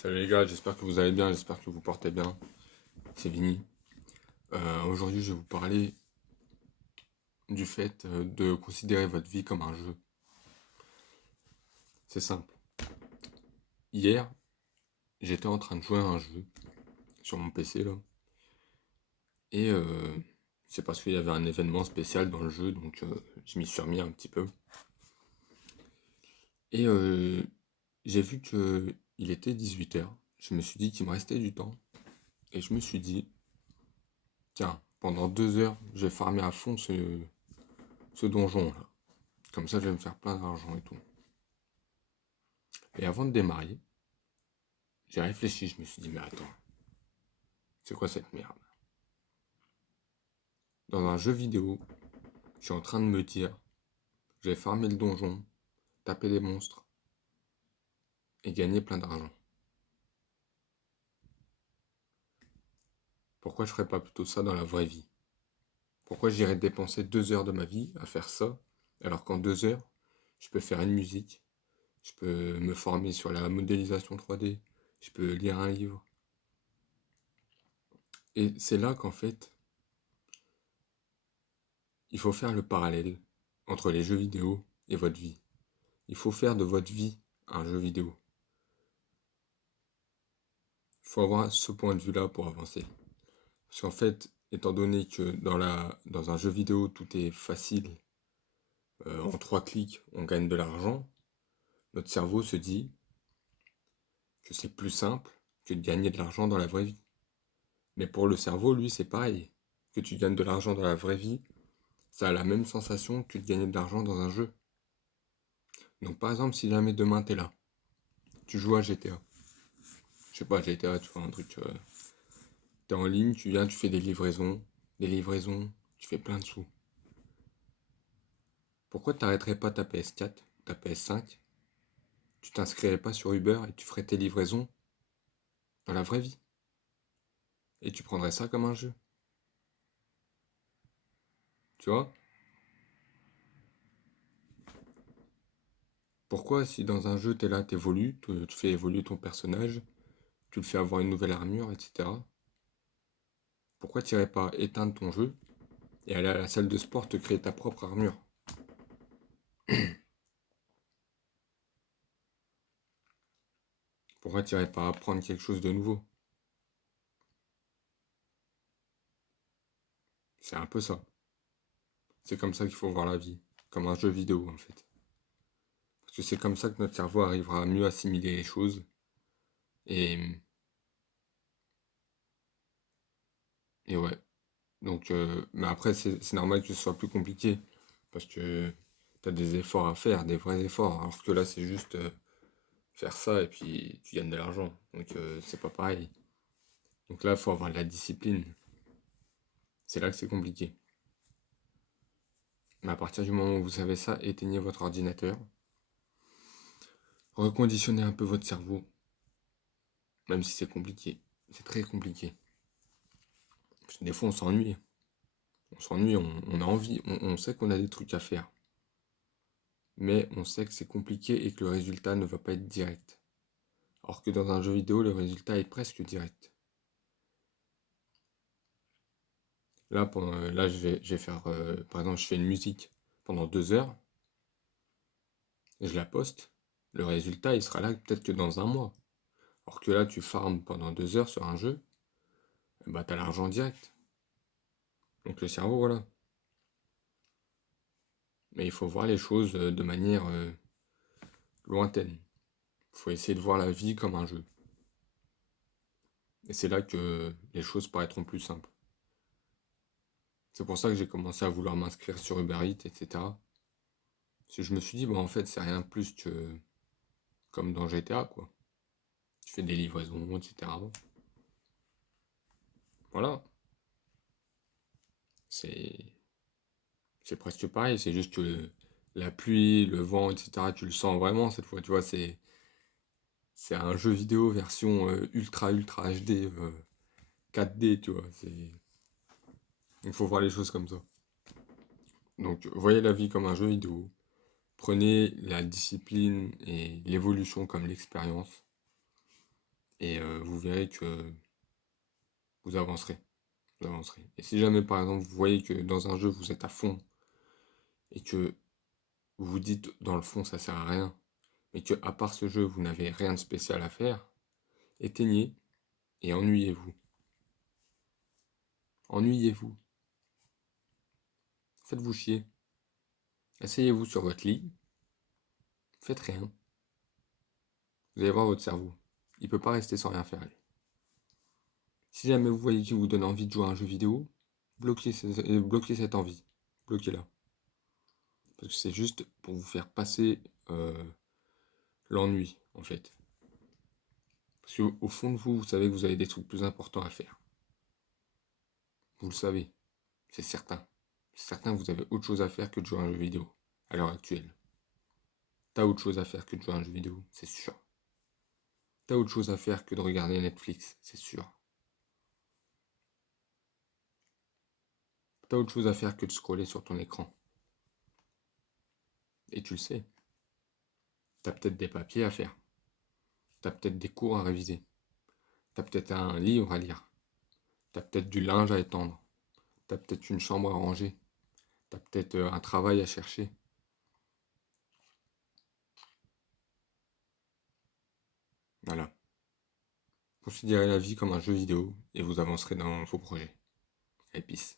Salut les gars, j'espère que vous allez bien, j'espère que vous portez bien. C'est Vini. Aujourd'hui, je vais vous parler du fait de considérer votre vie comme un jeu. C'est simple. Hier, j'étais en train de jouer à un jeu sur mon PC là, et c'est parce qu'il y avait un événement spécial dans le jeu, donc je m'y suis remis un petit peu. Et j'ai vu que il était 18h. Je me suis dit qu'il me restait du temps, et je me suis dit, tiens, pendant 2 heures, je vais farmer à fond ce donjon là. Comme ça, je vais me faire plein d'argent et tout. Et avant de démarrer, j'ai réfléchi, je me suis dit, mais attends, c'est quoi cette merde? Dans un jeu vidéo, je suis en train de me dire, je vais farmer le donjon, taper des monstres et gagner plein d'argent. Pourquoi je ferais pas plutôt ça dans la vraie vie? Pourquoi j'irais dépenser 2 heures de ma vie à faire ça, alors qu'en 2 heures, je peux faire une musique, je peux me former sur la modélisation 3D, je peux lire un livre. Et c'est là qu'en fait, il faut faire le parallèle entre les jeux vidéo et votre vie. Il faut faire de votre vie un jeu vidéo. Il faut avoir ce point de vue-là pour avancer. Parce qu'en fait, étant donné que dans un jeu vidéo, tout est facile, en 3 clics, on gagne de l'argent, notre cerveau se dit que c'est plus simple que de gagner de l'argent dans la vraie vie. Mais pour le cerveau, lui, c'est pareil. Que tu gagnes de l'argent dans la vraie vie, ça a la même sensation que de gagner de l'argent dans un jeu. Donc par exemple, si jamais demain t'es là, tu joues à GTA. Je sais pas, GTA, tu vois un truc, t'es en ligne, tu viens, tu fais des livraisons, tu fais plein de sous. Pourquoi t'arrêterais pas ta PS4, ta PS5, tu t'inscrirais pas sur Uber et tu ferais tes livraisons dans la vraie vie? Et tu prendrais ça comme un jeu, tu vois? Pourquoi si dans un jeu t'es là, t'évolues, tu fais évoluer ton personnage, tu le fais avoir une nouvelle armure, etc. Pourquoi t'irais pas éteindre ton jeu et aller à la salle de sport te créer ta propre armure? Pourquoi t'irais pas apprendre quelque chose de nouveau? C'est un peu ça. C'est comme ça qu'il faut voir la vie, comme un jeu vidéo en fait. Parce que c'est comme ça que notre cerveau arrivera à mieux assimiler les choses. Et, et ouais. Donc, mais après, c'est normal que ce soit plus compliqué. Parce que t'as des efforts à faire, des vrais efforts. Alors que là, c'est juste faire ça et puis tu gagnes de l'argent. Donc, c'est pas pareil. Donc là, il faut avoir de la discipline. C'est là que c'est compliqué. Mais à partir du moment où vous savez ça, éteignez votre ordinateur. Reconditionnez un peu votre cerveau. Même si c'est compliqué. C'est très compliqué. Parce que des fois, on s'ennuie. On s'ennuie, on a envie, on sait qu'on a des trucs à faire. Mais on sait que c'est compliqué et que le résultat ne va pas être direct. Alors que dans un jeu vidéo, le résultat est presque direct. Là, là je vais faire, par exemple, je fais une musique pendant 2 heures, et je la poste. Le résultat, il sera là peut-être que dans un mois. Alors que là, tu farmes pendant 2 heures sur un jeu, bah t'as l'argent direct. Donc le cerveau, voilà. Mais il faut voir les choses de manière lointaine. Il faut essayer de voir la vie comme un jeu. Et c'est là que les choses paraîtront plus simples. C'est pour ça que j'ai commencé à vouloir m'inscrire sur Uber Eats, etc. Parce que je me suis dit, bon, en fait, c'est rien de plus que comme dans GTA, quoi. Tu fais des livraisons, etc. Voilà. C'est c'est presque pareil, c'est juste que la pluie, le vent, etc., tu le sens vraiment cette fois, tu vois, c'est un jeu vidéo version ultra ultra HD 4D, tu vois. Il faut voir les choses comme ça. Donc, voyez la vie comme un jeu vidéo. Prenez la discipline et l'évolution comme l'expérience. et vous verrez que vous avancerez. Vous avancerez. Et si jamais, par exemple, vous voyez que dans un jeu, vous êtes à fond et que vous vous dites, dans le fond, ça sert à rien, mais que à part ce jeu, vous n'avez rien de spécial à faire, éteignez et ennuyez-vous. Ennuyez-vous. Faites-vous chier. Asseyez-vous sur votre lit. Faites rien. Vous allez voir votre cerveau. Il ne peut pas rester sans rien faire. Si jamais vous voyez qu'il vous donne envie de jouer à un jeu vidéo, bloquez cette envie. Bloquez-la. Parce que c'est juste pour vous faire passer l'ennui, en fait. Parce qu'au fond de vous, vous savez que vous avez des trucs plus importants à faire. Vous le savez. C'est certain. C'est certain que vous avez autre chose à faire que de jouer à un jeu vidéo, à l'heure actuelle. T'as autre chose à faire que de jouer à un jeu vidéo, c'est sûr. T'as autre chose à faire que de regarder Netflix, c'est sûr. T'as autre chose à faire que de scroller sur ton écran. Et tu le sais. T'as peut-être des papiers à faire. T'as peut-être des cours à réviser. T'as peut-être un livre à lire. T'as peut-être du linge à étendre. T'as peut-être une chambre à ranger. T'as peut-être un travail à chercher. Voilà. Considérez la vie comme un jeu vidéo et vous avancerez dans vos projets. Et peace.